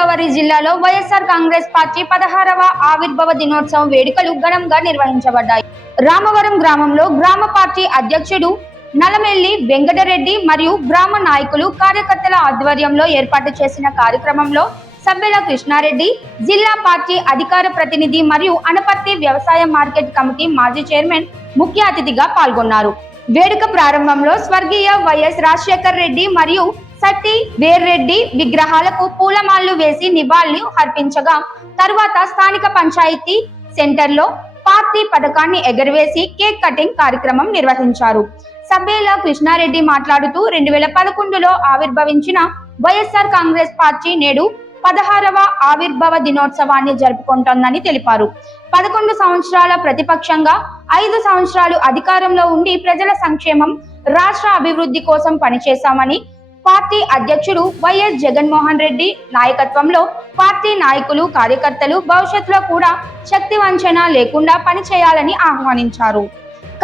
గోదావరి జిల్లాలో వైఎస్ఆర్ కాంగ్రెస్ పార్టీ 16వ ఆవిర్భావ దినోత్సవం వేడుకలు ఘనంగా నిర్వహించబడ్డాయి. రామవరం గ్రామంలో గ్రామ పార్టీ అధ్యక్షుడు నలమెల్లి వెంకటరెడ్డి మరియు గ్రామ నాయకులు కార్యకర్తల ఆధ్వర్యంలో ఏర్పాటు చేసిన కార్యక్రమంలో సభ్యుల కృష్ణారెడ్డి, జిల్లా పార్టీ అధికార ప్రతినిధి మరియు అనపర్తి వ్యవసాయ మార్కెట్ కమిటీ మాజీ చైర్మన్ ముఖ్య అతిథిగా పాల్గొన్నారు. వేడుక ప్రారంభంలో స్వర్గీయ వైఎస్ రాజశేఖర్ రెడ్డి మరియు సట్టి వేర్రెడ్డి విగ్రహాలకు పూలమాలలు వేసి నివాళులు అర్పించగా తర్వాత స్థానిక పంచాయతీ సెంటర్లో పార్టీ పథకాన్ని ఎగరవేసి కేక్ కటింగ్ కార్యక్రమం నిర్వహించారు. సభ్యుల కృష్ణారెడ్డి మాట్లాడుతూ 2011లో ఆవిర్భవించిన వైఎస్ఆర్ కాంగ్రెస్ పార్టీ నేడు 16వ ఆవిర్భావ దినోత్సవాన్ని జరుపుకుంటోందని తెలిపారు. 11 సంవత్సరాల ప్రతిపక్షంగా 5 సంవత్సరాలు అధికారంలో ఉండి ప్రజల సంక్షేమం, రాష్ట్ర అభివృద్ధి కోసం పనిచేశామని, పార్టీ అధ్యక్షుడు వైఎస్ జగన్మోహన్ రెడ్డి నాయకత్వంలో పార్టీ నాయకులు, కార్యకర్తలు భవిష్యత్తులో కూడా శక్తి వంచన లేకుండా పనిచేయాలని ఆహ్వానించారు.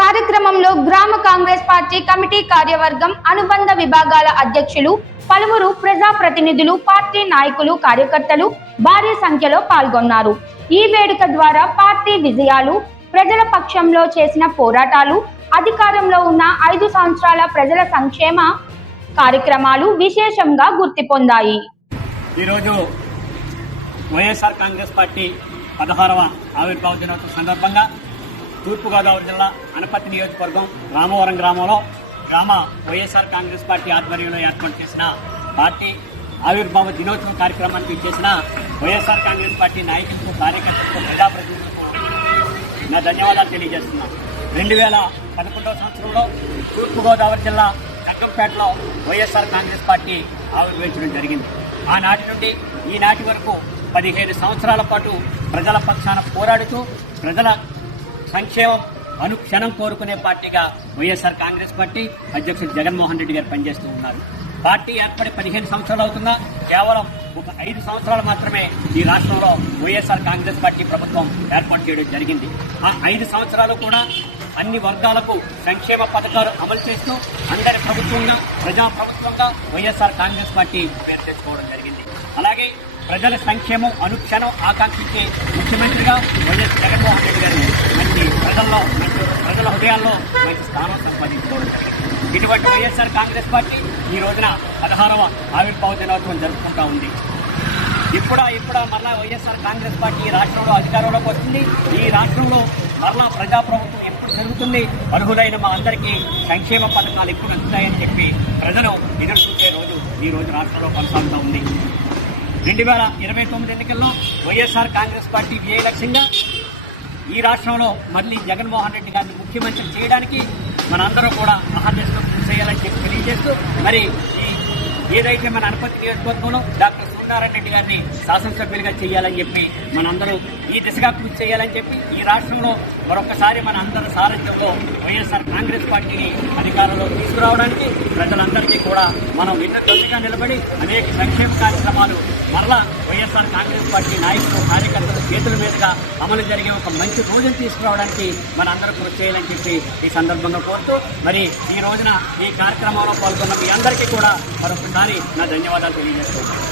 కార్యక్రమంలో గ్రామ కాంగ్రెస్ పార్టీ కమిటీ కార్యవర్గం, అనుబంధ విభాగాల అధ్యక్షులు, పలువురు ప్రజా ప్రతినిధులు, పార్టీ నాయకులు, కార్యకర్తలు భారీ సంఖ్యలో పాల్గొన్నారు. ఈ వేడుక ద్వారా పార్టీ విజయాలు, ప్రజల పక్షంలో చేసిన పోరాటాలు, అధికారంలో ఉన్న 5 సంవత్సరాల ప్రజల సంక్షేమ కార్యక్రమాలు విశేషంగా గుర్తి పొందాయి. ఈరోజు వైఎస్ఆర్ కాంగ్రెస్ పార్టీ 16వ ఆవిర్భావ దినోత్సవం సందర్భంగా తూర్పుగోదావరి జిల్లా అనపర్తి నియోజకవర్గం రామవరం గ్రామంలో గ్రామ వైఎస్ఆర్ కాంగ్రెస్ పార్టీ ఆధ్వర్యంలో ఏర్పాటు చేసిన పార్టీ ఆవిర్భావ దినోత్సవ కార్యక్రమానికి ఇచ్చేసిన వైఎస్ఆర్ కాంగ్రెస్ పార్టీ నాయకులకు, కార్యకర్తలకు, ప్రజాప్రతినిధులకు నా ధన్యవాదాలు తెలియజేస్తున్నాను. 2011వ సంవత్సరంలో తూర్పుగోదావరి జిల్లా జగ్గంపేటలో వైఎస్ఆర్ కాంగ్రెస్ పార్టీ ఆవిర్భవించడం జరిగింది. ఆనాటి నుండి ఈనాటి వరకు 15 సంవత్సరాల పాటు ప్రజల పక్షాన పోరాడుతూ ప్రజల సంక్షేమం అనుక్షణం కోరుకునే పార్టీగా వైఎస్ఆర్ కాంగ్రెస్ పార్టీ అధ్యక్షుడు జగన్మోహన్ రెడ్డి గారు పనిచేస్తూ ఉన్నారు. పార్టీ ఏర్పడి 15 సంవత్సరాలు అవుతున్నా కేవలం ఒక 5 సంవత్సరాలు మాత్రమే ఈ రాష్ట్రంలో వైఎస్ఆర్ కాంగ్రెస్ పార్టీ ప్రభుత్వం ఏర్పాటు చేయడం జరిగింది. ఆ 5 సంవత్సరాలు కూడా అన్ని వర్గాలకు సంక్షేమ పథకాలు అమలు చేస్తూ అందరి ప్రభుత్వంగా, ప్రజా ప్రభుత్వంగా వైఎస్ఆర్ కాంగ్రెస్ పార్టీ పేరు తెచ్చుకోవడం జరిగింది. అలాగే ప్రజల సంక్షేమం అనుక్షణం ఆకాంక్షించే ముఖ్యమంత్రిగా వైఎస్ జగన్మోహన్ రెడ్డి గారు ప్రజల హృదయాల్లో మంచి స్థానం సంపాదించుకోవడం జరిగింది. ఇటువంటి వైఎస్ఆర్ కాంగ్రెస్ పార్టీ ఈ రోజున 16వ ఆవిర్భావ దినోత్సవం జరుపుకుంటా ఉంది. ఇప్పుడు మరలా వైఎస్ఆర్ కాంగ్రెస్ పార్టీ ఈ రాష్ట్రంలో అధికారంలోకి వస్తుంది. ఈ రాష్ట్రంలో మరలా ప్రజాప్రభుత్వం ఎప్పుడు జరుగుతుంది, అర్హులైన మా అందరికీ సంక్షేమ పథకాలు ఎప్పుడు అందుతాయని చెప్పి ప్రజలు ఎదురు చూసే రోజు ఈ రోజు రాష్ట్రంలో కొనసాగుతూ ఉంది. 2029 ఎన్నికల్లో వైఎస్ఆర్ కాంగ్రెస్ పార్టీ విజయ లక్ష్యంగా ఈ రాష్ట్రంలో మళ్ళీ జగన్మోహన్ రెడ్డి గారిని ముఖ్యమంత్రి చేయడానికి మనందరూ కూడా మహాదేశంలో కృషి చేయాలని చెప్పి తెలియజేస్తూ, మరి ఏదైతే మన అనపర్తి నియోజకవర్గంలో డాక్టర్ సూర్యనారాయణ రెడ్డి గారిని శాసనసభ్యులుగా చేయాలని చెప్పి మనందరూ ఈ దిశగా కృషి చేయాలని చెప్పి ఈ రాష్ట్రంలో మరొకసారి మన అందరి సారథ్యంలో వైఎస్ఆర్ కాంగ్రెస్ పార్టీని అధికారంలో తీసుకురావడానికి ప్రజలందరికీ కూడా మనం విన్నతంగా నిలబడి అనేక సంక్షేమ కార్యక్రమాలు మరలా వైఎస్ఆర్ కాంగ్రెస్ పార్టీ నాయకులు, కార్యకర్తల చేతుల మీదుగా అమలు జరిగే ఒక మంచి రోజును తీసుకురావడానికి మనందరూ కృషి చేయాలని చెప్పి ఈ సందర్భంగా కోరుతూ, మరి ఈ రోజున ఈ కార్యక్రమంలో పాల్గొన్న మీ అందరికీ కూడా మరొకసారి నా ధన్యవాదాలు తెలియజేస్తున్నాను.